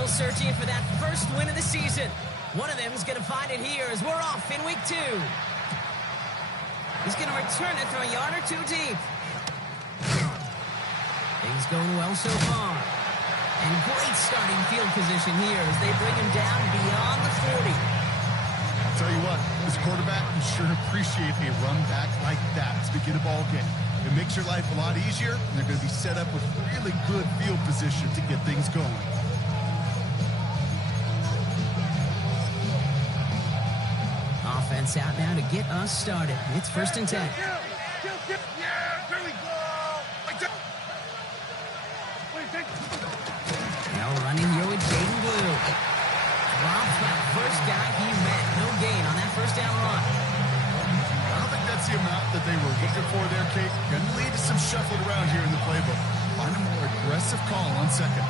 still searching for that first win of the season. One of them is going to find it here as we're off in week 2. He's going to return it from a yard or 2 deep. Things going well so far. And great starting field position here as they bring him down beyond the 40. I'll tell you what, as a quarterback, you sure appreciate a run back like that to begin a ball game. It makes your life a lot easier, and they're going to be set up with really good field position to get things going. Offense out now to get us started. It's 1st and 10. Now running here with Jaden Blue. Drops that first guy he met. No gain on that first down run. I don't think that's the amount that they were looking for there, Kate. Going to lead to some shuffling around here in the playbook. Find a more aggressive call on 2nd.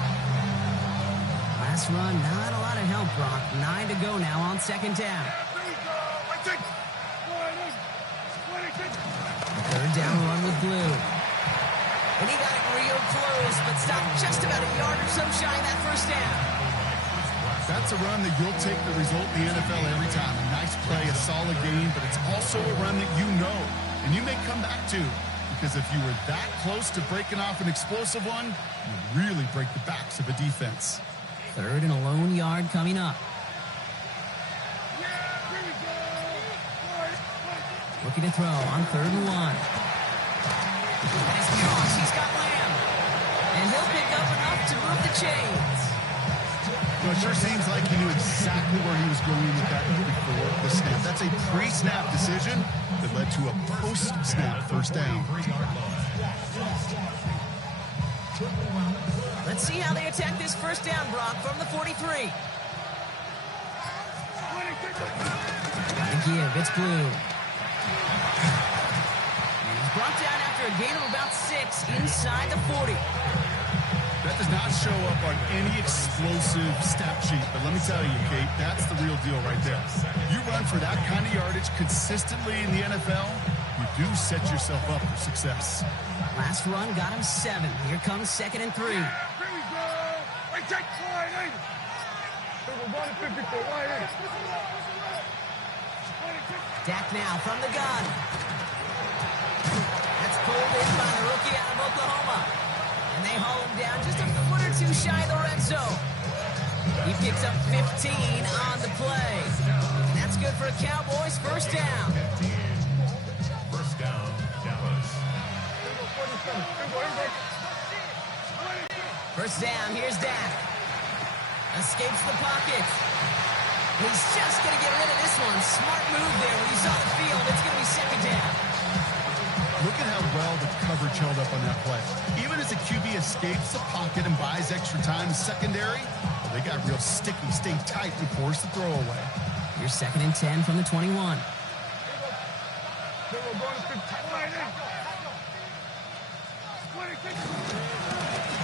Last run, not a lot of help, Brock. 9 to go now on 2nd down. 3rd down run with Blue. And he got it real close, but stopped just about a yard or so shy of that first down. That's a run that you'll take the result in the NFL every time. A nice play, a solid game, but it's also a run that you know and you may come back to, because if you were that close to breaking off an explosive one, you really break the backs of a defense. 3rd and a lone yard coming up. Looking to throw on 3rd and 1. And his cross, he's got Lamb. And he'll pick up enough to move the chains. Well, it sure seems like he knew exactly where he was going with that before the snap. That's a pre-snap decision that led to a post-snap first down. Let's see how they attack this first down, Brock, from the 43. Gotta give, it's Blue. And he's brought down after a gain of about 6 inside the 40. That does not show up on any explosive stat sheet, but let me tell you, Kate, that's the real deal right there. You run for that kind of yardage consistently in the NFL, you do set yourself up for success. Last run got him 7. Here comes 2nd and 3. Dak now from the gun. That's pulled in by the rookie out of Oklahoma. And they haul him down just a foot or 2 shy of the red zone. He picks up 15 on the play. That's good for a Cowboys first down. First down, Dallas. First down, here's Dak. Escapes the pocket. He's just going to get rid of this one. Smart move there. When you saw the field, it's going to be 2nd down. Look at how well the coverage held up on that play. Even as the QB escapes the pocket and buys extra time in secondary, well, they got real sticky, stay tight, and force the throw away. Here's 2nd and 10 from the 21.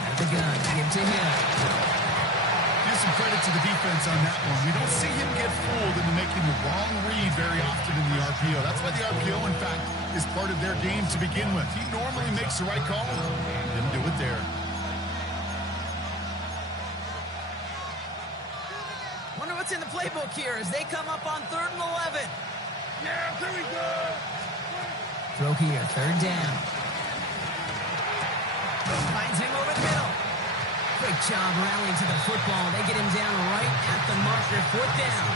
At the gun, give to him. Give some credit to the defense on that one. We don't see him get fooled into making the wrong read very often in the RPO. That's why the RPO, in fact, is part of their game to begin with. He normally makes the right call. He didn't do it there. Wonder what's in the playbook here as they come up on 3rd and 11. Yeah, here we go. Throw here, 3rd down. Finds him over the middle. Great job rallying to the football. They get him down right at the marker, 4th down.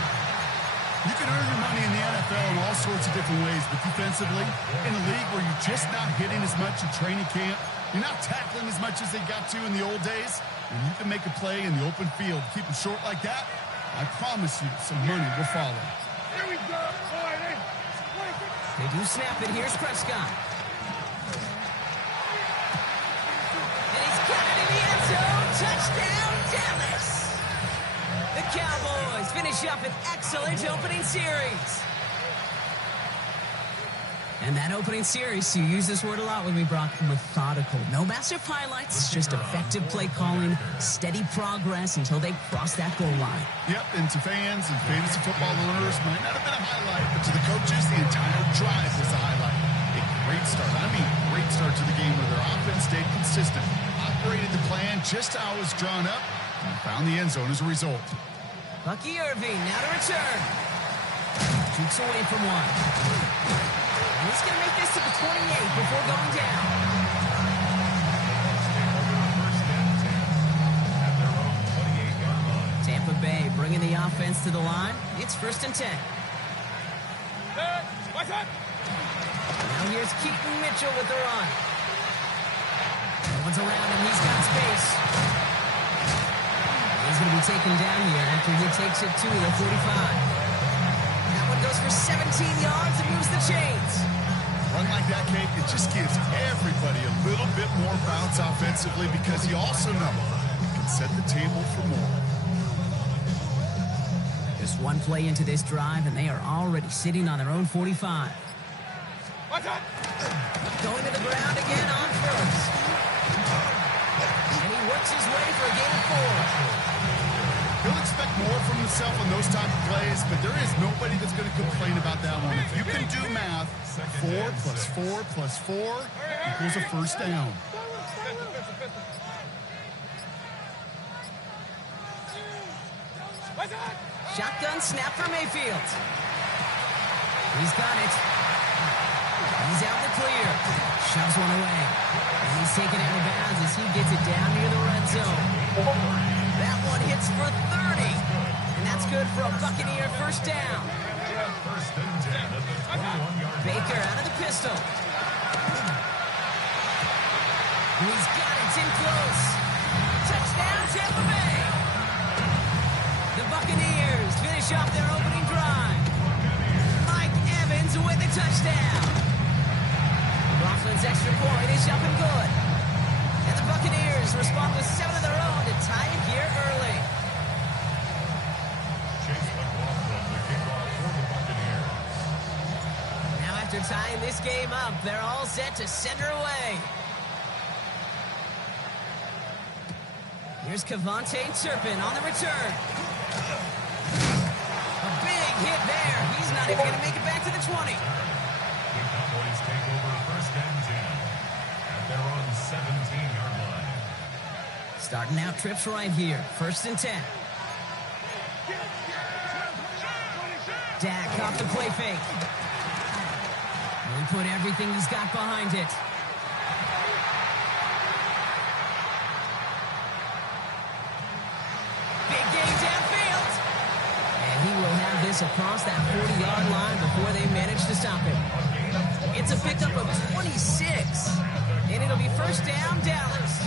You can earn your money in the NFL in all sorts of different ways, but defensively, in a league where you're just not hitting as much in training camp, you're not tackling as much as they got to in the old days, and you can make a play in the open field. Keep it short like that, I promise you some money will follow. Here we go. They do snap it. Here's Prescott. And he's got it in the end zone. Touchdown, Dallas. The Cowboys finish up an excellent opening series. And that opening series, you use this word a lot with me, Brock, methodical. No massive highlights, just effective play calling, steady progress until they cross that goal line. Yep, and to fans and fantasy football owners, might not have been a highlight, but to the coaches, the entire drive was a highlight. A great start, great start to the game where their offense stayed consistent, operated the plan just how it was drawn up, Found the end zone as a result. Bucky Irving now to return. Shoots away from one. And he's going to make this to the 28 before going down. Tampa Bay bringing the offense to the line. It's 1st and 10. Now here's Keaton Mitchell with the run. No one's around him. He's got space. He's going to be taken down here after he takes it to the 45. That one goes for 17 yards and moves the chains. Run like that, Kate, it just gives everybody a little bit more bounce offensively because you also know you can set the table for more. Just one play into this drive, and they are already sitting on their own 45. Going to the ground again on first. And he works his way for a gain of 4. He'll expect more from himself on those type of plays, but there is nobody that's going to complain about that one. If you can do math, 4 plus 4 plus 4 equals a first down. Shotgun snap for Mayfield. He's got it. He's out in the clear. Shoves one away. And he's taken out of bounds as he gets it down near the red zone. That one hits for 30. And that's good for a Buccaneer first down. Baker out of the pistol. He's got it. It's in close. Touchdown, Tampa Bay. The Buccaneers finish off their opening drive. Mike Evans with the touchdown. Roflin's extra point is up and good. And the Buccaneers respond with 7 of their own to tie it here early. Now after tying this game up, they're all set to center away. Here's Kevontae Turpin on the return. A big hit there. He's not even going to make it back to the 20. The Cowboys take over 1st and 10 at their own 17-yard line. Starting out trips right here. 1st and 10. Dak off the play fake. Really put everything he's got behind it. Big game downfield. And he will have this across that 40-yard line before they manage to stop him. It's a pickup of 26. And it'll be 1st down, Dallas.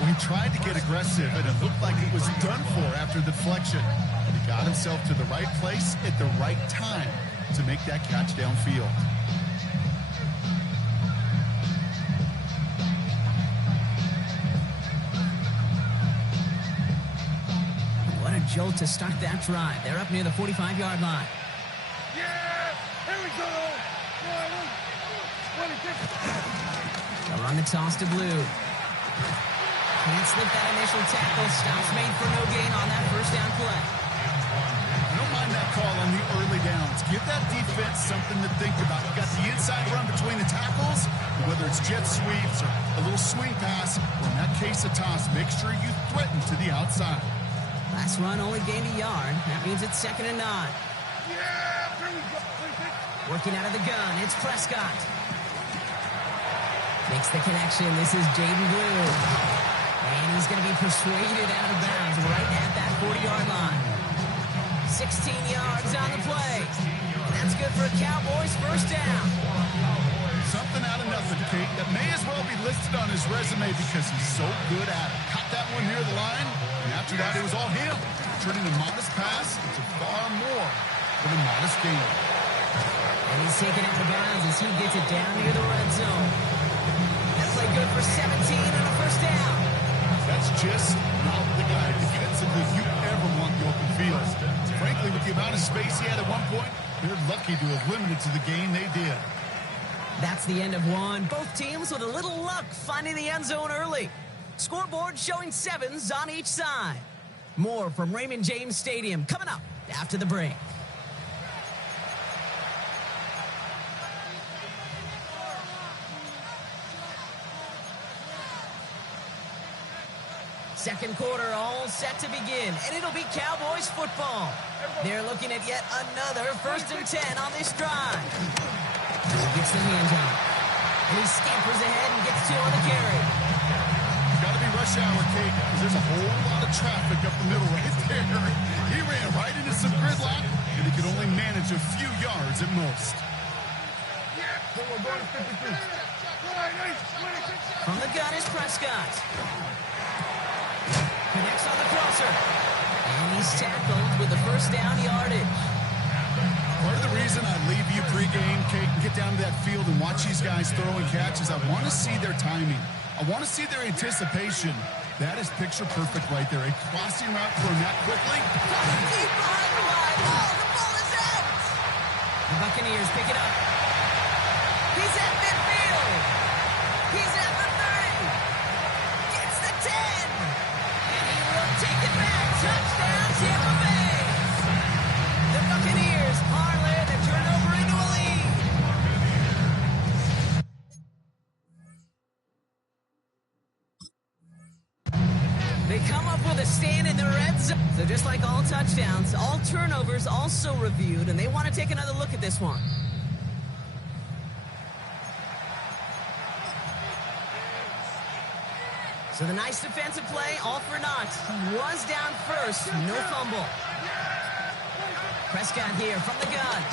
Well, he tried to get aggressive, and it looked like it was done for after the deflection. But he got himself to the right place at the right time to make that catch downfield. What a jolt to start that drive. They're up near the 45-yard line. Yeah! Here we go! They'll run the toss to Blue. Can't slip that initial tackle. Stops made for no gain on that 1st down play. I don't mind that call on the early downs. Give that defense something to think about. You got the inside run between the tackles, and whether it's jet sweeps or a little swing pass, or in that case a toss, make sure you threaten to the outside. Last run only gained a yard. That means it's 2nd and 9. Yeah! Here we go! Working out of the gun, it's Prescott. Makes the connection. This is Jaden Blue. And he's going to be persuaded out of bounds right at that 40-yard line. 16 yards on the play. And that's good for a Cowboys first down. Something out of nothing, Kate, that may as well be listed on his resume because he's so good at it. Caught that one near the line, and after that it was all him. Turning a modest pass into far more than a modest gain. And he's taken out of bounds as he gets it down near the red zone. That play good for 17 and a first down. That's just not the guy defensively you ever want the open field. Frankly, with the amount of space he had at one point, they're lucky to have limited to the gain they did. That's the end of one. Both teams with a little luck finding the end zone early. Scoreboard showing 7s on each side. More from Raymond James Stadium coming up after the break. Second quarter all set to begin, and it'll be Cowboys football. They're looking at yet another 1st and 10 on this drive. He gets the hands on, and he scampers ahead and gets 2 on the carry. Got to be rush hour, Kate, because there's a whole lot of traffic up the middle right there. He ran right into some gridlock, and he could only manage a few yards at most. From the gun is Prescott. Connects on the crosser. And he's tackled with the 1st down yardage. Part of the reason I leave you pregame, Kate, and get down to that field and watch these guys throw and catch is I want to see their timing. I want to see their anticipation. That is picture perfect right there. A crossing route thrown that quickly. Deep behind the line. Oh, the ball is out. The Buccaneers pick it up. He's at midfield. He's at the 30. Gets the 10. And he will take it back. Touchdown, Tampa Bay. The Buccaneers parlay the turnover into a lead. They come up with a stand in the red zone. So just like all touchdowns, all turnovers also reviewed, and they want to take another look at this one. So the nice defensive play, all for naught. He was down first, no fumble. Prescott here from the gun.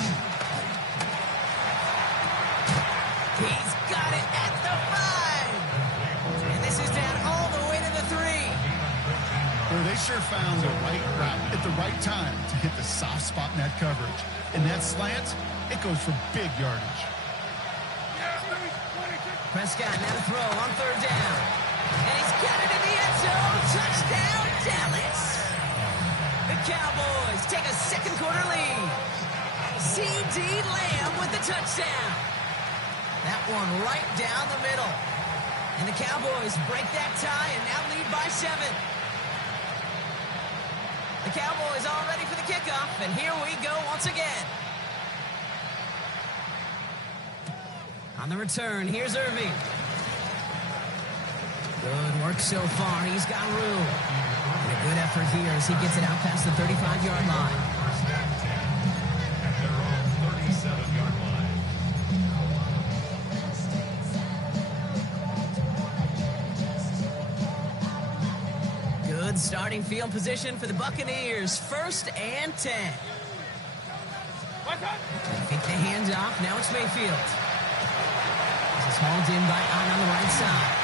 He's got it at the 5. And this is down all the way to the 3. Well, they sure found the right route at the right time to hit the soft spot in that coverage. And that slant, it goes for big yardage. Prescott now to throw on 3rd down. And he's got it in the end zone. Touchdown, Dallas. The Cowboys take a second quarter lead. C.D. Lamb with the touchdown. That one right down the middle. And the Cowboys break that tie and now lead by 7. The Cowboys all ready for the kickoff, and here we go once again. On the return, here's Irving. Good work so far. He's got room. And a good effort here as he gets it out past the 35-yard line. 1st and 10 at their own 37-yard line. Good starting field position for the Buccaneers. 1st and 10. They take the hands off. Now it's Mayfield. This is hauled in by Allen on the right side.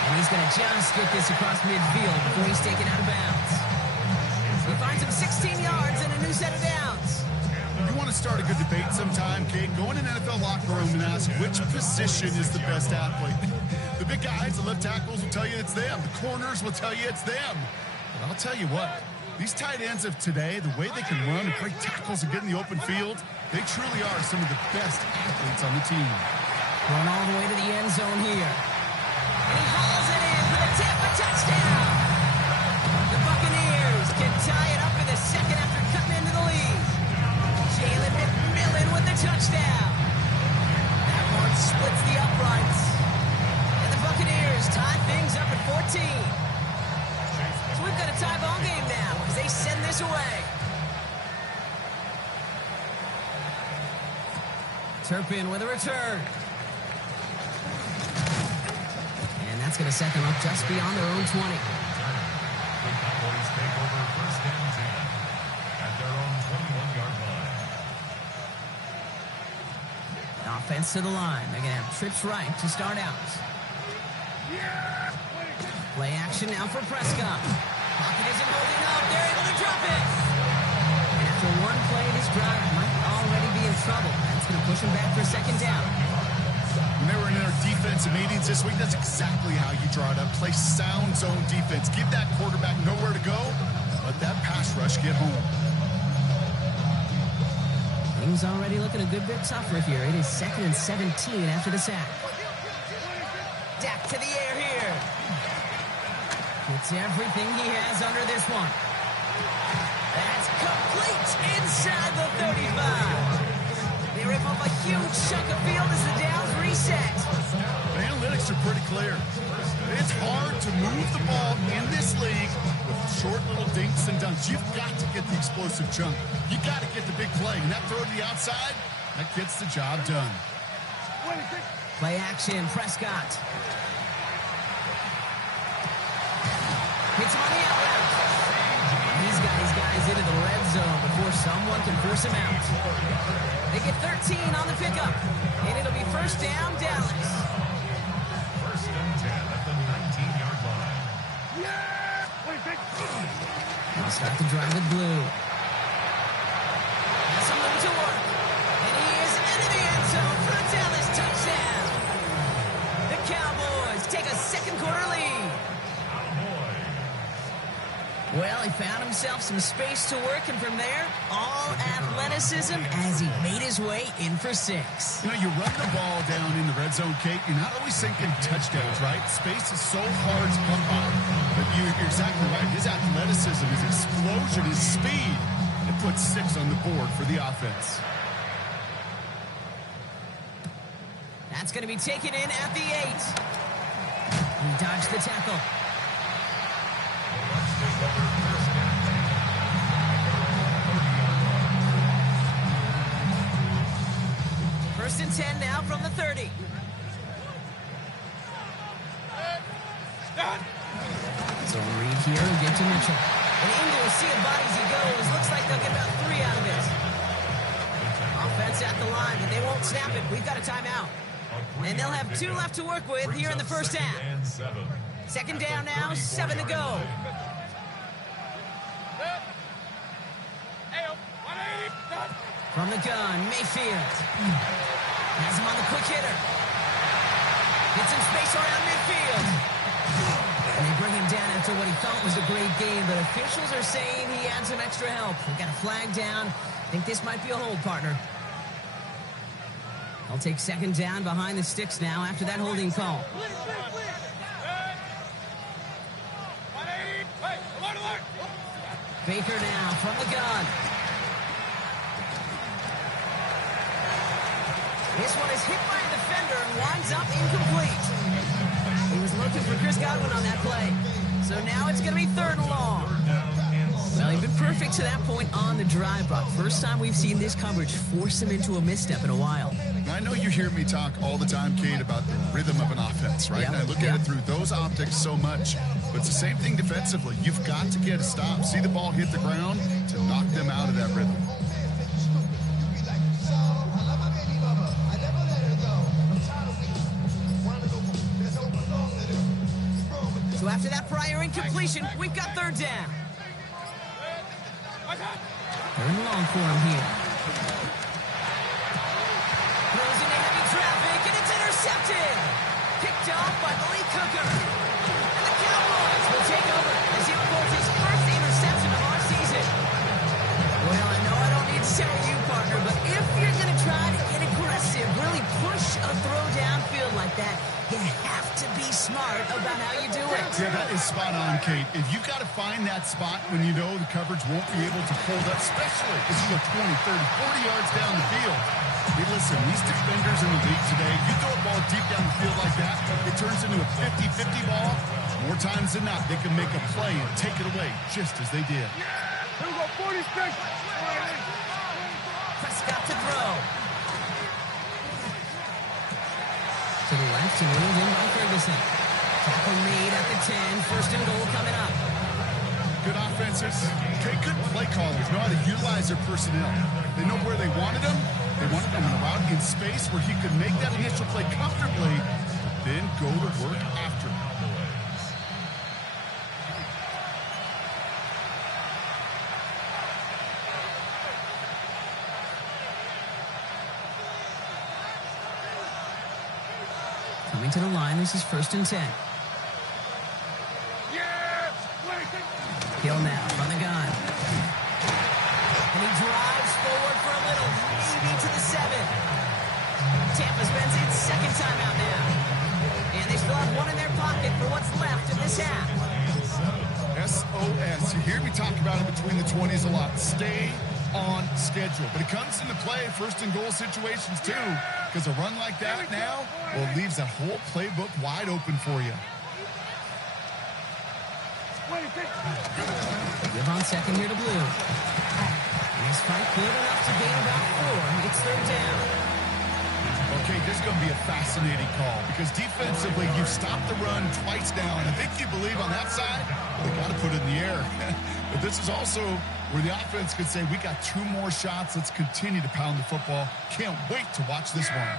And he's going to just get this across midfield before he's taken out of bounds. He finds him 16 yards and a new set of downs. You want to start a good debate sometime, Kate? Go in an NFL locker room and ask which position is the best athlete. The big guys, the left tackles will tell you it's them. The corners will tell you it's them. But I'll tell you what, these tight ends of today, the way they can run and break tackles and get in the open field, they truly are some of the best athletes on the team. Going all the way to the end zone here. And he hauls it in for the Tampa touchdown. The Buccaneers can tie it up in the second after cutting into the lead. Jalen McMillan with the touchdown. That one splits the uprights. And the Buccaneers tie things up at 14. So we've got a tie ball game now as they send this away. Turpin with a return. That's going to set them up just beyond their own 20. The Cowboys take over 1st and 10 at their own 21-yard line. Offense to the line. They're going to have trips right to start out. Play action now for Prescott. Pocket isn't holding up. They're able to drop it. And after one play, this drive might already be in trouble. That's going to push them back for a 2nd down. When they were in their defensive meetings this week, that's exactly how you draw it up. Play sound zone defense. Give that quarterback nowhere to go. Let that pass rush get home. Things already looking a good bit tougher here. It is 2nd and 17 after the sack. Dak to the air here. Gets everything he has under this one. That's complete inside the 35. They rip up a huge chunk of field as the downs reset. The analytics are pretty clear. It's hard to move the ball in this league with short little dinks and dunks. You've got to get the explosive chunk. You got to get the big play. And that throw to the outside, that gets the job done. Play action, Prescott. Hits him on the out route. He's got his guys into the red zone before someone can force him out. They get 13 on the pickup, and it'll be first down, Dallas. First and 10 at the 19-yard line. They'll start the drive with Blue. Has some room to work, and he is into the end zone for a Dallas touchdown. The Cowboys take a second-quarter lead. Well, he found himself some space to work, and from there, all athleticism as he made his way in for 6. You know, you run the ball down in the red zone, Kate, you're not always thinking touchdowns, right? Space is so hard to come by. But you're exactly right. His athleticism, his explosion, his speed, it puts 6 on the board for the offense. That's going to be taken in at the 8. He dodged the tackle. First and 10 now from the 30. Zone read here and get to Mitchell. And Ingle will see a body as he goes. Looks like they'll get about 3 out of it. Offense at the line, but they won't snap it. We've got a timeout. And they'll have 2 left to work with here in the first half. Second down now, 7 to go. From the gun, Mayfield. Has him on the quick hitter. Gets some space around midfield. And they bring him down after what he thought was a great game, but officials are saying he had some extra help. They got a flag down. I think this might be a hold, partner. They'll take second down behind the sticks now after that holding call. Baker now from the gun. This one is hit by a defender and winds up incomplete. He was looking for Chris Godwin on that play. So now it's going to be 3rd and long. Well, he's been perfect to that point on the drive, Buck. First time we've seen this coverage force him into a misstep in a while. I know you hear me talk all the time, Kate, about the rhythm of an offense, right? Yep. And I look at it through those optics so much. But it's the same thing defensively. You've got to get a stop. See the ball hit the ground to knock them out of that rhythm. So after that prior incompletion, we've got 3rd down. 3rd and long for him here. Throws into heavy traffic, and it's intercepted. Picked off by Malik Hooker. And the Cowboys will take over as he records his first interception of our season. Well, I know I don't need to tell you, partner, but if you're going to try to get aggressive, really push a throw downfield like that, you have to be smart about how you do it. Yeah, that is spot on, Kate. If you got to find that spot when you know the coverage won't be able to hold up, especially if you go 20, 30, 40 yards down the field. Hey, listen, these defenders in the league today, you throw a ball deep down the field like that, it turns into a 50-50 ball. More times than not, they can make a play and take it away, just as they did. Here we go, 46. Prescott to throw. To the left and reeled in by Ferguson. Tackle made at the 10. First and goal coming up. Good offenses. Okay, good play callers know how to utilize their personnel. They know where they wanted them. They wanted them in a route in space where he could make that initial play comfortably, then go to work after. Coming to the line, this is 1st and 10. Hill now from the gun. And he drives forward for a little, maybe to the 7. Tampa spends its second timeout now. And they still have 1 in their pocket for what's left of this half. SOS. You hear me talk about it between the 20s a lot. Stay on schedule. But it comes into play 1st and goal situations too, because a run like that now, well, leaves that whole playbook wide open for you. Give on second here to Blue. Nice fight, good enough to gain about 4. It's third down. Okay, this is going to be a fascinating call because defensively, you've stopped the run twice now, and I think you believe on that side, they got to put it in the air. But this is also where the offense could say, we got 2 more shots. Let's continue to pound the football. Can't wait to watch this one.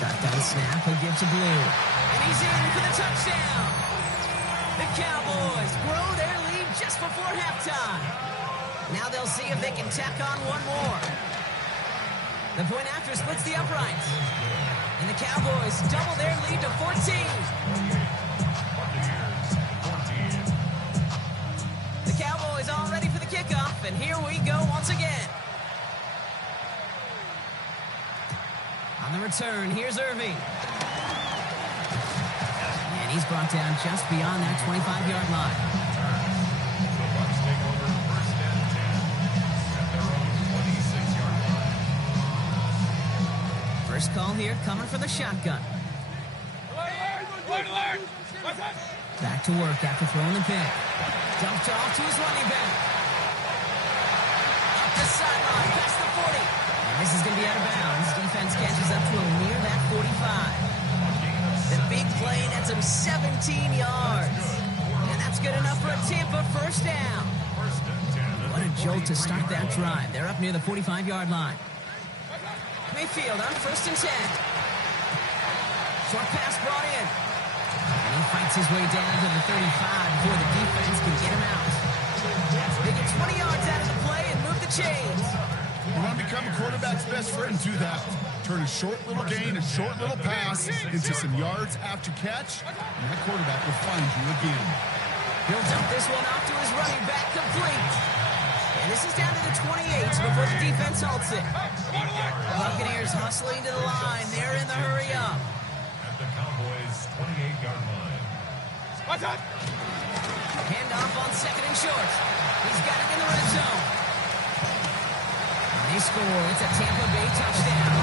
Shotgun snap, he'll give to Blue. And he's in for the touchdown. The Cowboys grow their lead just before halftime. Now they'll see if they can tack on one more. The point after splits the uprights. And the Cowboys double their lead to 14. The Cowboys all ready for the kickoff, and here we go once again. On the return, here's Irving. And he's brought down just beyond that 25-yard line. The Bucs take over first and 10 at their own 26-yard line. First call here coming for the shotgun. Back to work after throwing the pick. Dumped off to his running back. Up the sideline, past the 40. And this is going to be out of bounds. Defense catches up to him near that 45. The big play nets him 17 yards. And that's good enough for a Tampa first down. What a jolt to start that drive. They're up near the 45-yard line. Mayfield on first and 10. Short pass brought in. And he fights his way down to the 35 before the defense can get him out. They get 20 yards out of the play and move the chains. You want to become a quarterback's best friend, do that. Turn a short little gain, a short little pass into some yards after catch, and that quarterback will find you again. He'll dump this one off to his running back, complete. And this is down to the 28 before the defense halts it. Buccaneers hustling to the line. They're in the hurry up. At the Cowboys' 28-yard line. Handoff on second and short. He's got it in the red zone. And they score. It's a Tampa Bay touchdown.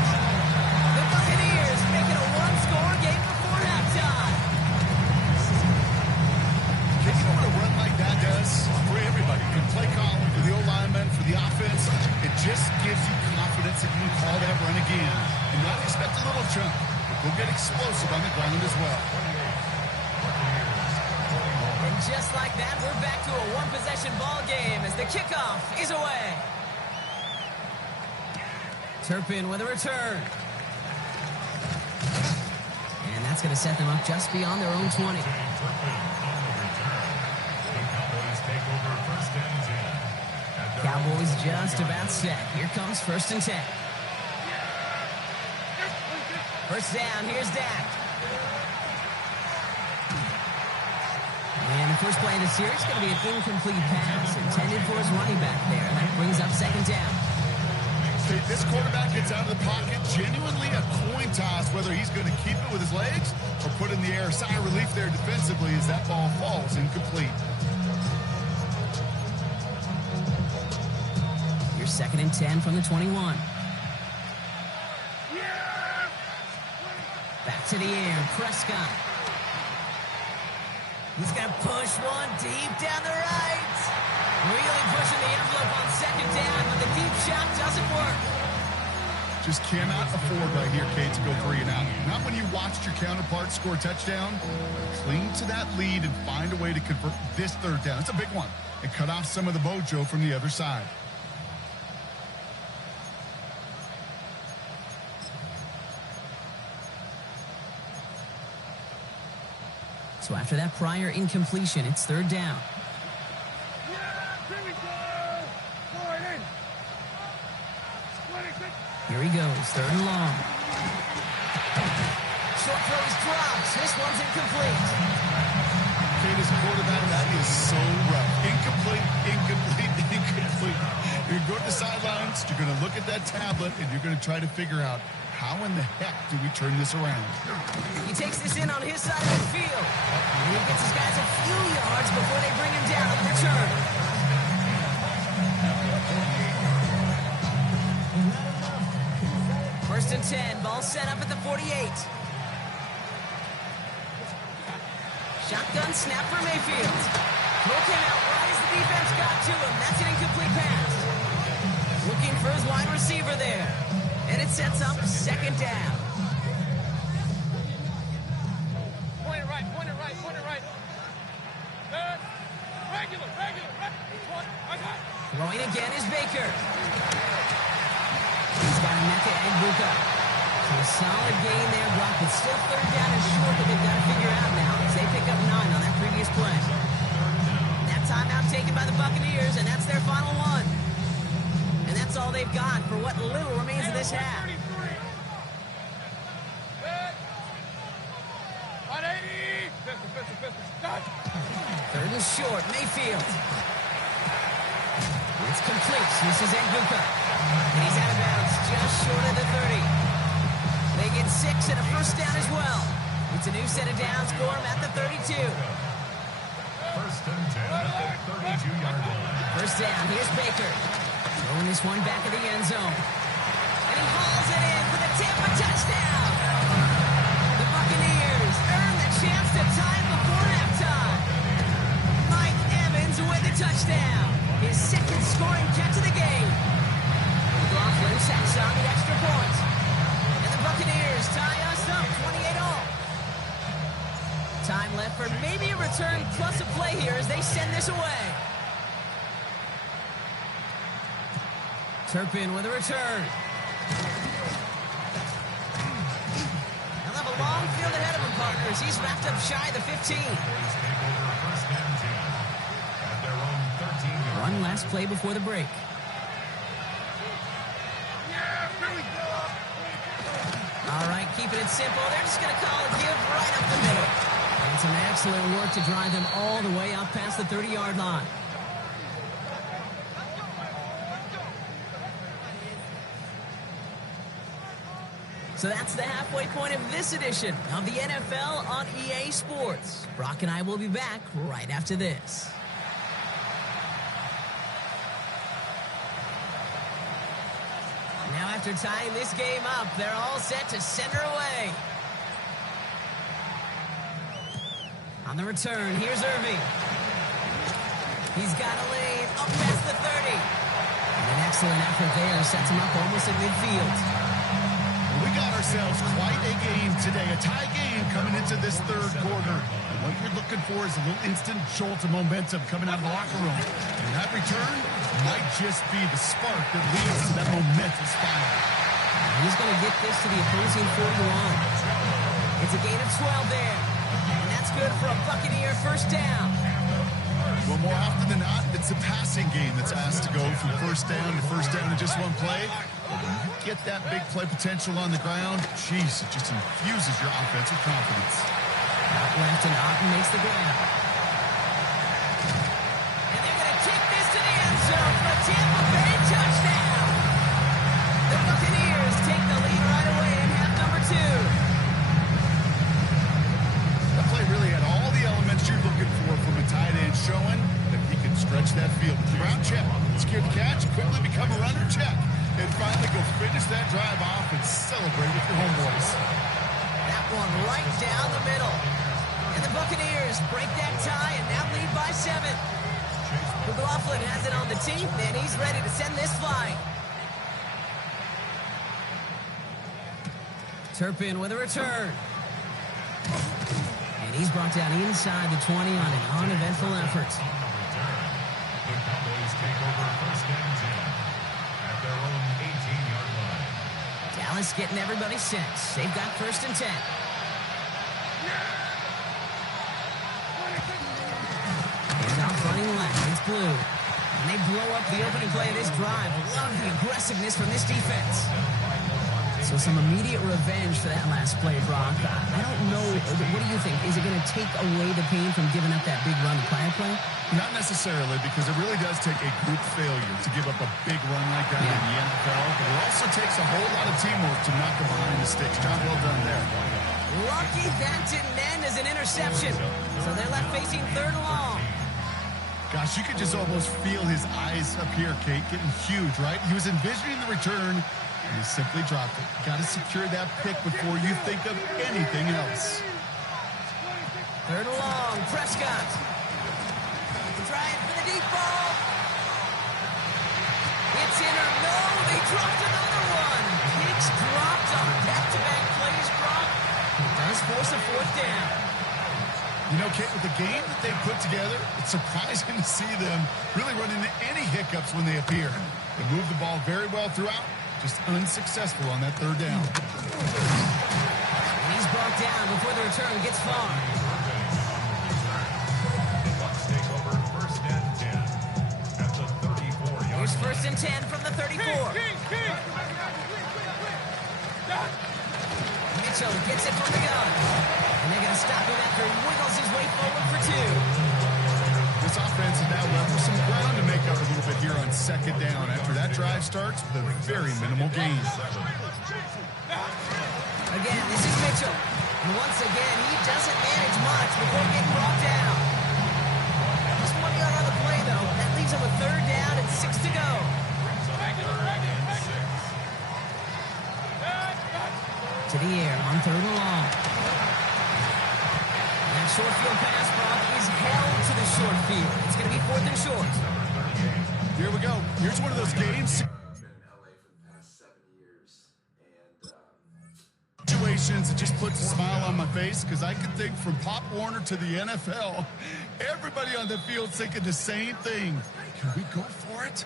The Buccaneers making a one-score game before halftime. You know what a run like that does for everybody? For the play call, for the O-lineman, for the offense. It just gives you confidence that you can call that run again. And not expect a little chunk, but go get explosive on the ground as well. And just like that, we're back to a one-possession ball game as the kickoff is away. Turpin with a return. And that's going to set them up just beyond their own 20. Cowboys just about set. Here comes first and 10. First down, here's Dak. And the first play of the series is going to be an incomplete pass intended for his running back there. And that brings up second down. This quarterback gets out of the pocket, genuinely a coin toss, whether he's going to keep it with his legs or put it in the air. Sigh of relief there defensively as that ball falls incomplete. Here's second and 10 from the 21. Back to the air, Prescott. He's going to push one deep down the right. Really pushing the envelope on second down, but the deep shot doesn't work. Just cannot afford right here, Kate, to go 3 and out. Not when you watched your counterpart score a touchdown. Cling to that lead and find a way to convert this third down. It's a big one. And cut off some of the mojo from the other side. So after that prior incompletion, it's third down. Here he goes, third and long. Short throw is dropped. This one's incomplete. Kate, as a quarterback, that is so rough. Incomplete, incomplete, incomplete. You're going to go to the sidelines, you're going to look at that tablet, and you're going to try to figure out how in the heck do we turn this around? He takes this in on his side of the field. And he gets his guys a few yards before they bring him down on the return. First and 10, ball set up at the 48. Shotgun snap for Mayfield. Throw came out right as the defense got to him. That's an incomplete pass. Looking for his wide receiver there. And it sets up second down. Point it right, point it right, point it right. Good. Regular. I got it. Throwing again is Baker. He's got Emeka Egbuka. So a solid gain there, Brock. It's still third down and short that they've got to figure out now as they pick up 9 on that previous play. That timeout taken by the Buccaneers, and that's their final one. And that's all they've got for what little remains of this half. Good. 180. Pistol. Done. Third and short, Mayfield. It's complete. This is Egbuka. And he's out of bounds, just short of the 30. They get 6 and a first down as well. It's a new set of downs for him at the 32. First and 10 at the 32-yard line. First down, here's Baker. Throwing this one back of the end zone. And he hauls it in for the Tampa touchdown. The Buccaneers earn the chance to tie it before halftime. Mike Evans with the touchdown. His second scoring catch of the game. McLaughlin sacks on the extra point. And the Buccaneers tie us up 28-all. Time left for maybe a return plus a play here as they send this away. Turpin with a return. They'll have a long field ahead of him, partners. He's wrapped up shy of the 15. One last play before the break. All right, keeping it simple. They're just going to call a give right up the middle. And some excellent work to drive them all the way up past the 30-yard line. So that's the halfway point of this edition of the NFL on EA Sports. Brock and I will be back right after this. Now after tying this game up, they're all set to send her away. On the return, here's Irving. He's got a lane up past the 30. And an excellent effort there sets him up almost at midfield. We got ourselves quite a game today, a tie game coming into this third quarter. And what you're looking for is a little instant jolt of momentum coming out of the locker room. And that return might just be the spark that leads to that momentous fire. He's going to get this to the opposing 41. It's a gain of 12 there. And that's good for a Buccaneer first down. Well, more often than not, it's a passing game that's asked to go from first down in just one play. But when you get that big play potential on the ground, geez, it just infuses your offensive confidence. Out left and Otten makes the grab. And they're going to take this to the end zone for a Tampa Bay touchdown. The Buccaneers take the lead right away in half number 2. The play really had all the elements you're looking for from a tight end, showing that he can stretch that field. Ground check, secure the catch, quickly become a runner check, and finally go finish that drive off and celebrate with your homeboys. That one right down the middle. And the Buccaneers break that tie and now lead by 7. McLaughlin has it on the tee, and he's ready to send this flying. Turpin with a return. And he's brought down inside the 20 on an uneventful effort. The Cowboys take over first and 10 at their own 18-yard line. Dallas getting everybody set. They've got first and 10. And off running left. It's Blue. And they blow up the opening play of this drive. Love the aggressiveness from this defense. So some immediate revenge for that last play, Brock. I don't know. What do you think? Is it going to take away the pain from giving up that big run the prior play? Not necessarily, because it really does take a group failure to give up a big run like that in the NFL. But it also takes a whole lot of teamwork to knock them behind the sticks. Job well done there. Lucky that didn't end as an interception. So they're left facing third and long. Gosh, you could just almost feel his eyes up here, Kate, getting huge, right? He was envisioning the return, and he simply dropped it. Got to secure that pick before you think of anything else. Third and long, Prescott. Trying for the deep ball. It's in or no, they dropped another one. Picks dropped on back-to-back plays, Brock. It does force a fourth down. You know, Kate, with the game that they put together, it's surprising to see them really run into any hiccups when they appear. They move the ball very well throughout, just unsuccessful on that third down. And he's brought down before the return gets far. Bucs take over first and 10 at the 34-yard Here's first and 10 from the 34. Mitchell gets it from the gun. And they're going to stop him after he wiggles his way forward for 2. This offense is now left with some ground to make up a little bit here on second down after that drive starts with a very minimal gain. Again, this is Mitchell. And once again, he doesn't manage much before getting brought down. Just 1 yard on the play, though. That leaves him with third down and 6 to go. To the air on third and long. That short field pass, Brock, is held to the short field. It's going to be fourth and short. Here we go. Here's one of those games. Situations that just puts a smile on my face because I can think from Pop Warner to the NFL, everybody on the field thinking the same thing. Can we go for it?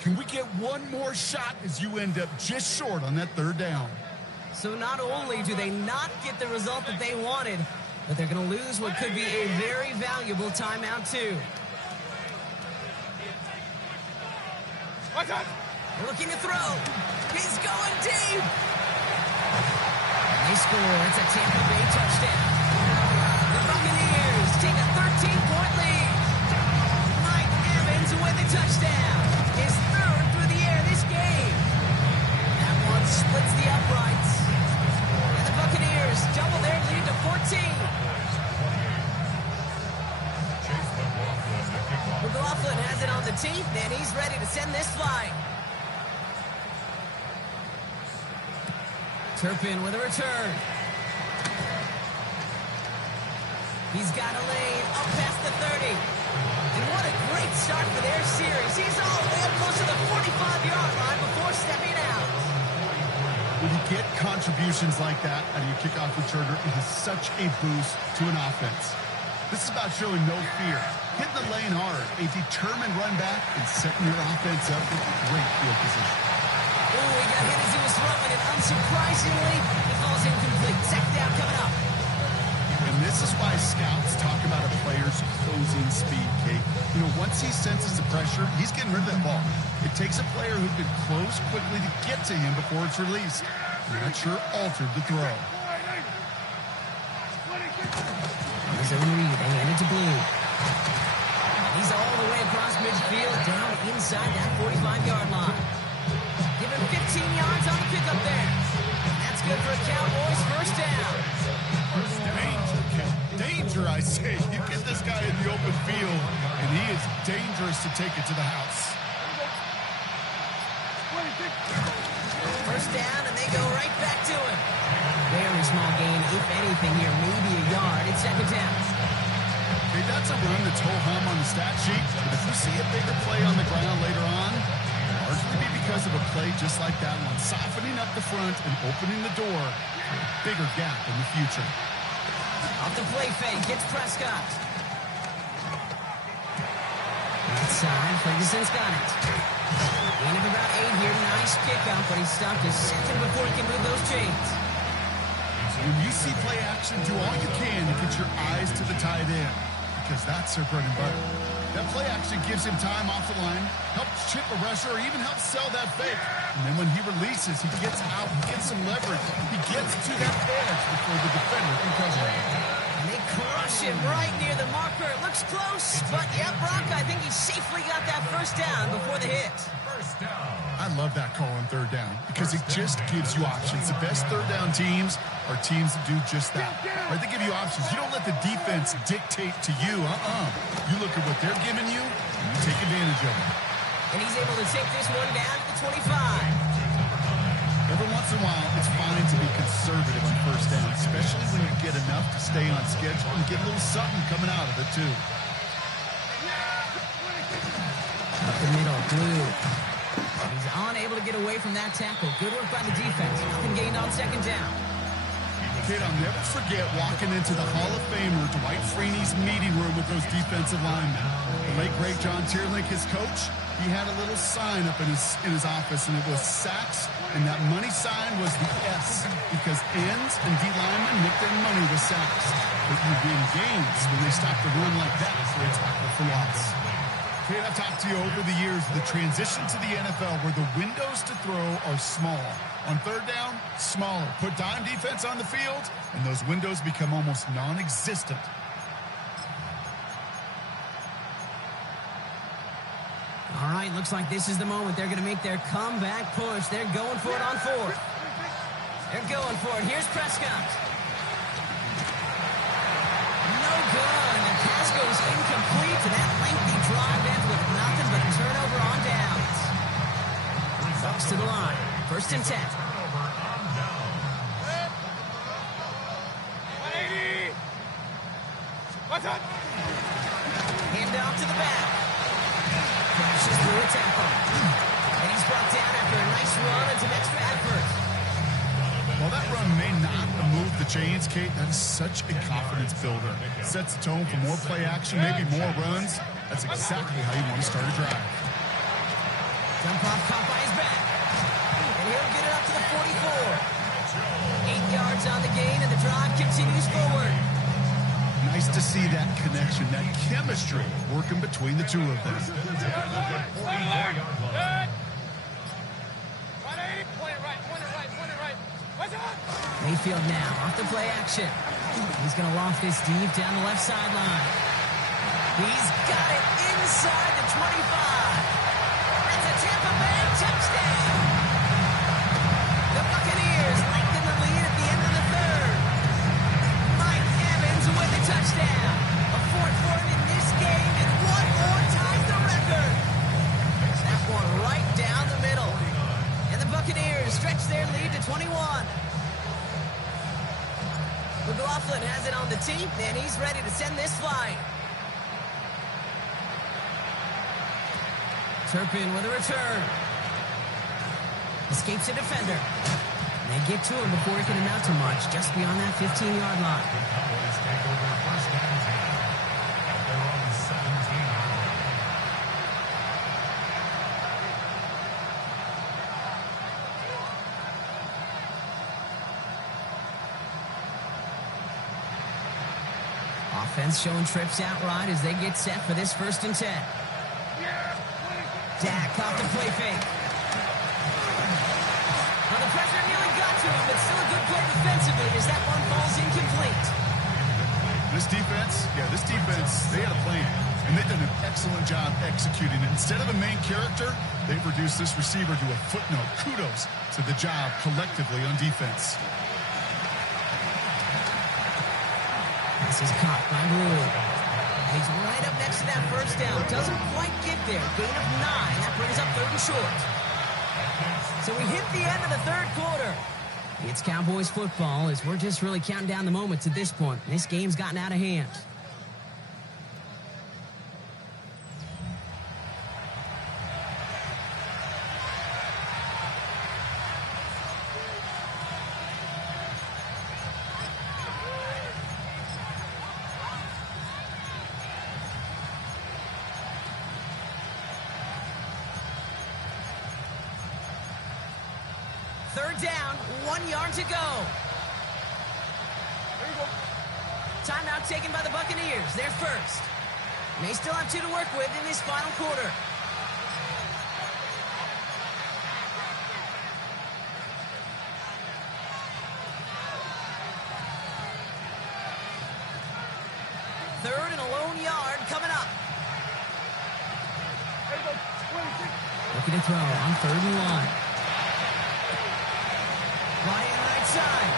Can we get one more shot as you end up just short on that third down? So not only do they not get the result that they wanted, but they're going to lose what could be a very valuable timeout, too. Looking to throw. He's going deep. And they score. It's a Tampa Bay touchdown. The Buccaneers take a 13-point lead. Mike Evans with the touchdown. His third through the air this game. That one splits the uprights. And the Buccaneers double their lead to 14. McLaughlin has it on the teeth, and he's ready to send this flying. Turpin with a return. He's got a lane up past the 30. And what a great start for their series. He's all the way up close to the 45-yard line before stepping out. When you get contributions like that out of your kickoff returner, it is such a boost to an offense. This is about showing no fear, hitting the lane hard, a determined run back, and setting your offense up with great field position. Oh, he got hit as he was throwing it. Unsurprisingly, it falls incomplete. Second down coming up. And this is why scouts talk about a player's closing speed, Kate. You know, once he senses the pressure, he's getting rid of that ball. It takes a player who can close quickly to get to him before it's released. And that sure altered the throw. Zone read, they hand it to Blue. He's all the way across midfield, down inside that 45-yard line. Give him 15 yards on the pickup there. That's good for a Cowboys first down. Danger, I say. You get this guy in the open field, and he is dangerous to take it to the house. First down, and they go right back to it. Very small gain, if anything here, maybe a yard. It's second down. Okay, that's a run that's ho-hum on the stat sheet, but if we see a bigger play on the ground later on, largely be because of a play just like that one, softening up the front and opening the door for a bigger gap in the future. Off the play fake, gets Prescott. Outside, Ferguson's got it. Gain of about 8 here, nice kickoff, but he's stopped a second before he can move those chains. When you see play action, do all you can to get your eyes to the tight end, because that's their bread and butter. That play action gives him time off the line, helps chip a rusher, or even helps sell that fake. And then when he releases, he gets out, he gets some leverage. He gets to that edge before the defender can cover him. And they crush him right near the marker. It looks close, but yeah, Brock, I think he safely got that first down before the hit. First down. I love that call on third down because it just gives you options. The best third down teams are teams that do just that. Right? They give you options. You don't let the defense dictate to you. You look at what they're giving you, and you take advantage of it. And he's able to take this one down to the 25. That every once in a while, it's fine to be conservative on first down, especially when you get enough to stay on schedule and get a little something coming out of it, too. Up the middle, Blue. He's unable to get away from that tackle. Good work by the defense. Nothing gained on second down. Kid, I'll never forget walking into the Hall of Famer Dwight Freeney's meeting room with those defensive linemen. The late, great John Tierlink, his coach, he had a little sign up in his office, and it was sacks, and that money sign was the S, because ends and D linemen make their money with sacks. But you win games when they stop the run like that for a tackle for loss. Kid, I've talked to you over the years, the transition to the NFL where the windows to throw are small. On third down, smaller. Put dime defense on the field, and those windows become almost non-existent. All right, looks like this is the moment. They're going to make their comeback push. They're going for it on fourth. They're going for it. Here's Prescott. No good. The pass goes incomplete, and that lengthy drive ends with nothing but a turnover on downs. Bucks to the line. First and 10. 180. What's up? Hand off to the back. Crashes through a tackle. And he's brought down after a nice run and some extra effort. While that run may not move the chains, Kate, that is such a confidence builder. Sets the tone for more play action, maybe more runs. That's exactly how you want to start a drive. Jump off caught by his back. And he'll get it up to the 44. 8 yards on the gain, and the drive continues forward. Nice to see that connection, that chemistry working between the two of them. Good. 180. Point it right. What's up? Mayfield now off the play action. He's going to loft this deep down the left sideline. He's got it inside the 25. That's a Tampa Bay touchdown. The Buccaneers lengthen the lead at the end of the third. Mike Evans with the touchdown. A fourth for him in this game, and one more ties the record. That one right down the middle. And the Buccaneers stretch their lead to 21. McLaughlin has it on the tee, and he's ready to send this flying. Turpin with a return. Escapes a defender. They get to him before he can amount to much, just beyond that 15-yard line. The Cowboys take over first and 10 at their own 17-yard line. Offense showing trips out right as they get set for this first and 10. Dak off the play fake. Well, the pressure nearly got to him, but still a good play defensively as that one falls incomplete. This defense, they had a plan, and they've done an excellent job executing it. Instead of a main character, they've reduced this receiver to a footnote. Kudos to the job collectively on defense. This is caught by Blue. He's right up next to that first down. Doesn't quite get there. Gain of 9. That brings up third and short. So we hit the end of the third quarter. It's Cowboys football as we're just really counting down the moments at this point. This game's gotten out of hand. Third down, 1 yard to go. Timeout taken by the Buccaneers. They're first. And they still have 2 to work with in this final quarter. Third and a lone yard coming up. Looking to throw on 3rd and 1. Ryan right side.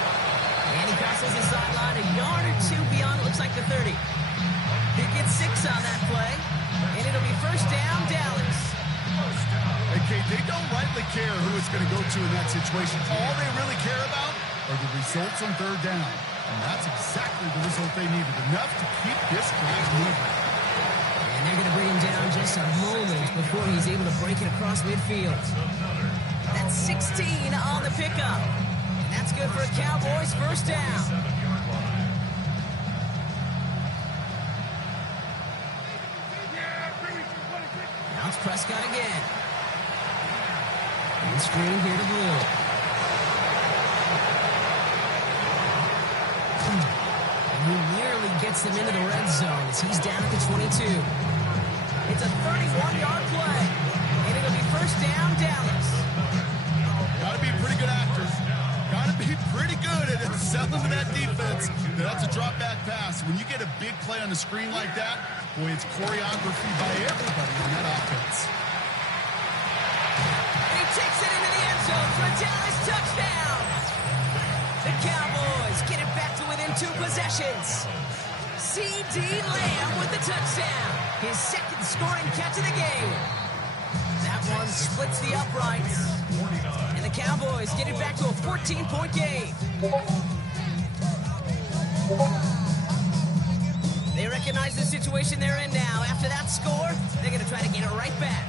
And he crosses the sideline a yard or 2 beyond, it looks like the 30. He gets 6 on that play. And it'll be first down, Dallas. Hey, Kate, they don't rightly care who it's going to go to in that situation. All they really care about are the results on third down. And that's exactly the result they needed. Enough to keep this drive moving. And they're going to bring him down just a moment before he's able to break it across midfield. That's 16 on the pickup. And that's good for a Cowboys first down. Now it's Prescott again. And screen here to Blue. And he nearly gets them into the red zone as he's down at the 22. It's a 31-yard play. And it'll be first down, Dallas. Got to be pretty good actors. Got to be pretty good at selling to that defense. That's a drop back pass. When you get a big play on the screen like that, boy, it's choreography by everybody on that offense. And he takes it into the end zone for a Dallas touchdown. The Cowboys get it back to within 2 possessions. C.D. Lamb with the touchdown. His second scoring catch of the game. That one splits the uprights. And the Cowboys get it back to a 14-point game. They recognize the situation they're in now. After that score, they're going to try to get it right back.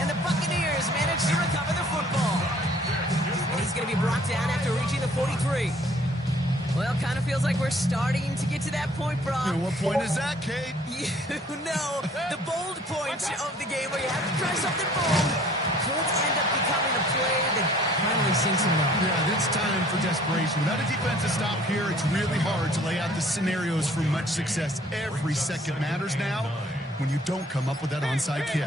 And the Buccaneers manage to recover the football. And he's going to be brought down after reaching the 43. Well, kind of feels like we're starting to get to that point, Brock. And what point is that, Kate? You know, the bold point of the game where you have to try something bold could end up becoming a play that finally sinks him up. Yeah, it's time for desperation. Without a defensive stop here, it's really hard to lay out the scenarios for much success. Every second matters now when you don't come up with that onside kick.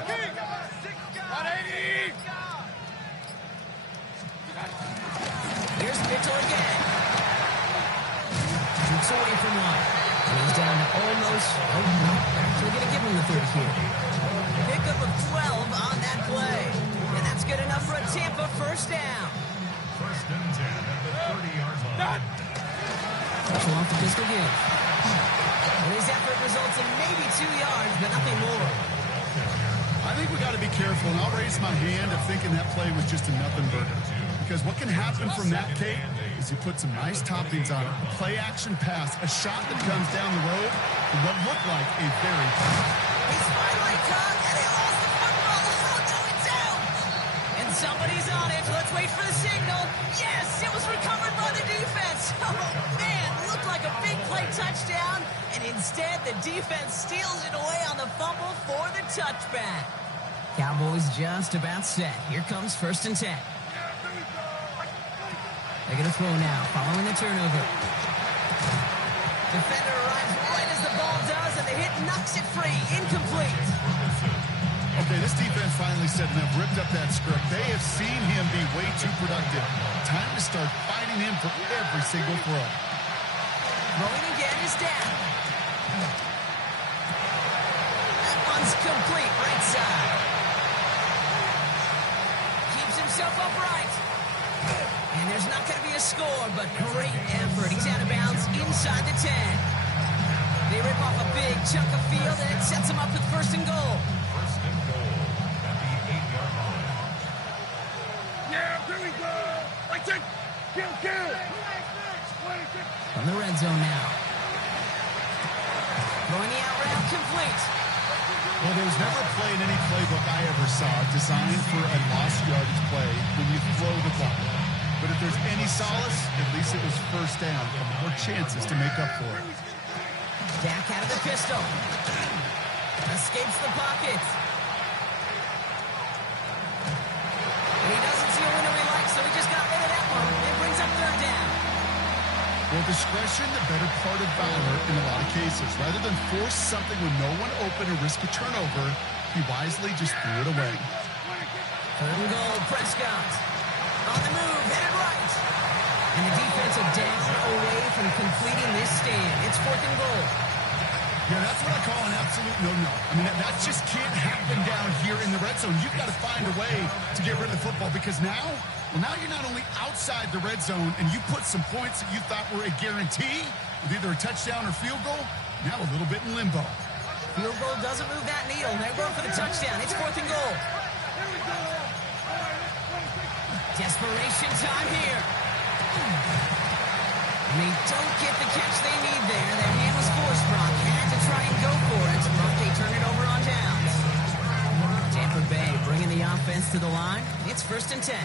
Here's Mitchell again. Shoots away from one. And he's down to almost, actually going to give him the 30 here. Pickup of 12 on that play. And that's good enough for a Tampa first down. First and 10 at the 30-yard line. Pressure off the pistol give. And his effort results in maybe 2 yards, but nothing more. I think we got to be careful, and I'll raise my hand of thinking that play was just a nothing burger. Because what can happen from that, Kate, is you put some nice toppings on it. A play-action pass, a shot that comes down the road, and what looked like a very... He's finally caught, and he lost the football. Oh, no, it's out. And somebody's on it. Let's wait for the signal. Yes, it was recovered by the defense. Oh, man, looked like a big play touchdown, and instead the defense steals it away on the fumble for the touchback. Cowboys just about set. Here comes first and 10. They're going to throw now, following the turnover. Defender arrives right as the ball does, and the hit knocks it free. Incomplete. Okay, this defense finally said enough, ripped up that script. They have seen him be way too productive. Time to start fighting him for every single throw. Throwing again is down. That one's complete, right side. Keeps himself upright. And there's not going to be a score, but great effort. He's out of bounds inside the 10. They rip off a big chunk of field, and it sets him up with first and goal. First and goal at the 8-yard line. Yeah, here we go. Like that. Kill. From the red zone now. Throwing the out route complete. Well, there was never a play in any playbook I ever saw designed for a lost yardage play when you throw the ball. But if there's any solace, at least it was first down, more chances to make up for it. Dak out of the pistol. Escapes the pocket. And he doesn't see a window he likes, so he just got rid of that one. It brings up third down. Well, discretion, the better part of valor in a lot of cases. Rather than force something with no one open and risk a turnover, he wisely just threw it away. Third and goal, Prescott. On the move, headed right. And the defense are down away from completing this stand. It's fourth and goal. Yeah, that's what I call an absolute no-no. I mean, that just can't happen down here in the red zone. You've got to find a way to get rid of the football because now you're not only outside the red zone and you put some points that you thought were a guarantee with either a touchdown or field goal, now a little bit in limbo. Field goal doesn't move that needle. They're going for the touchdown. It's 4th and goal. Desperation time here. And they don't get the catch they need there. Their hand was forced, Brock. Had to try and go for it, but they turn it over on downs. Tampa Bay bringing the offense to the line. It's 1st and 10.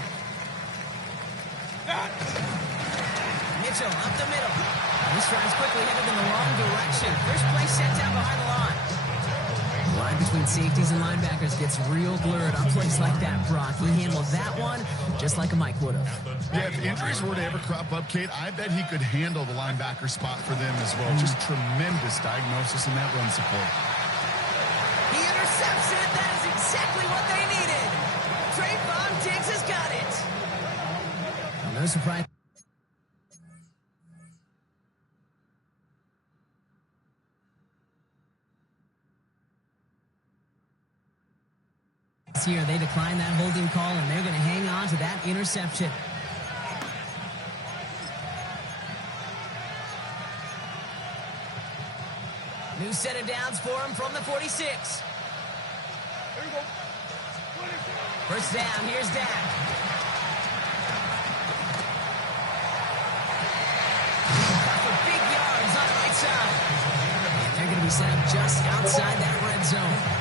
Mitchell up the middle. This drive's quickly headed in the wrong direction. First play set down behind the line. The line between safeties and linebackers gets real blurred on plays like that, Brock. He handled that one just like a Mike would have. Yeah, if injuries were to ever crop up, Kate, I bet he could handle the linebacker spot for them as well. Just tremendous diagnosis in that run support. He intercepts it. That is exactly what they needed. Trayvon Diggs has got it. No surprise. Here, they decline that holding call, and they're going to hang on to that interception. New set of downs for him from the 46. First down, here's Dak. For big yards on the right side. And they're going to be set up just outside that red zone.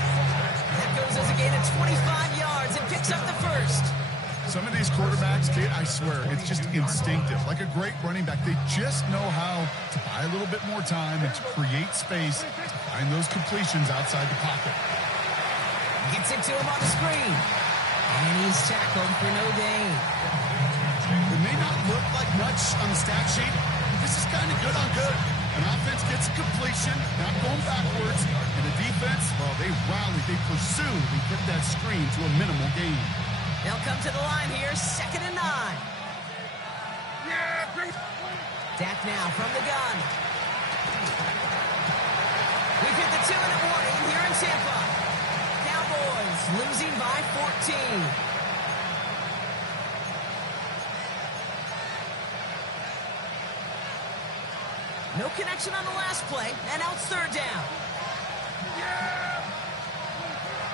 That goes as a gain of 25 yards and picks up the first. Some of these quarterbacks, Kate, I swear, it's just instinctive. Like a great running back, they just know how to buy a little bit more time and to create space to find those completions outside the pocket. Gets it to him on the screen. And he's tackled for no gain. It may not look like much on the stat sheet, but this is kind of good on good. An offense gets a completion, not going backwards, and the defense, well, they rally, they pursue, they get that screen to a minimal gain. They'll come to the line here, 2nd and 9. Dak now from the gun. We've hit the 2-minute warning here in Tampa. Cowboys losing by 14. No connection on the last play, and now it's 3rd down.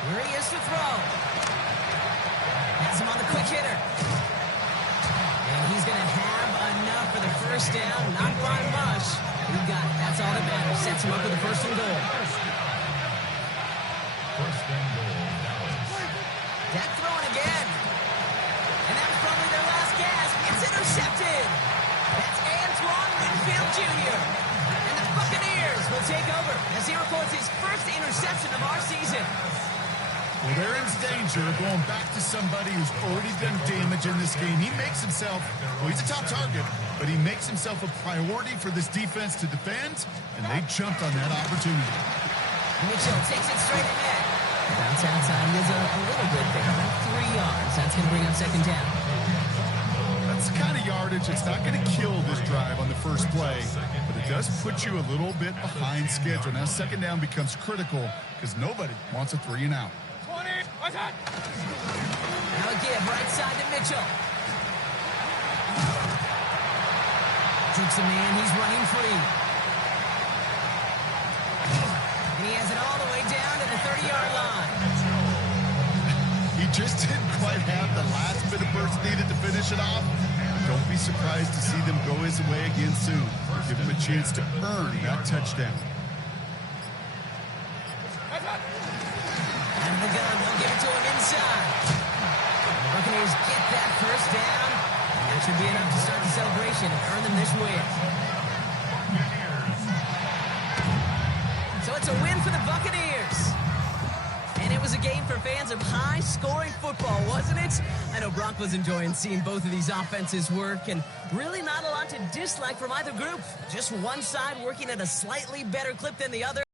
Here he is to throw. Has him on the quick hitter. And he's going to have enough for the first down. Not by much. He got it. That's all that matters. Sets him up with the 1st and goal. 1st and goal, Dallas. Dak throwing again. And that was probably their last gasp. It's intercepted. That's Antoine Winfield Jr. And the Buccaneers will take over as he records his first interception of our season. Well, they're in danger of going back to somebody who's already done damage in this game. He makes himself, well, he's a top target, but he makes himself a priority for this defense to defend, and they jumped on that opportunity. Mitchell takes it straight ahead. Bounce outside. He has a little bit there, about 3 yards. That's going to bring up 2nd down. That's the kind of yardage. It's not going to kill this drive on the first play, but it does put you a little bit behind schedule. Now 2nd down becomes critical because nobody wants a 3 and out. Now again, right side to Mitchell. Dukes a man, he's running free. And he has it all the way down to the 30-yard line. He just didn't quite have the last bit of burst needed to finish it off. Don't be surprised to see them go his way again soon. Give him a chance to earn that touchdown. Out of the gun, they'll give it to him inside. The Buccaneers get that first down. That should be enough to start the celebration and earn them this win. So it's a win for the Buccaneers. And it was a game for fans of high-scoring football, wasn't it? I know Brock was enjoying seeing both of these offenses work, and really not a lot to dislike from either group. Just one side working at a slightly better clip than the other.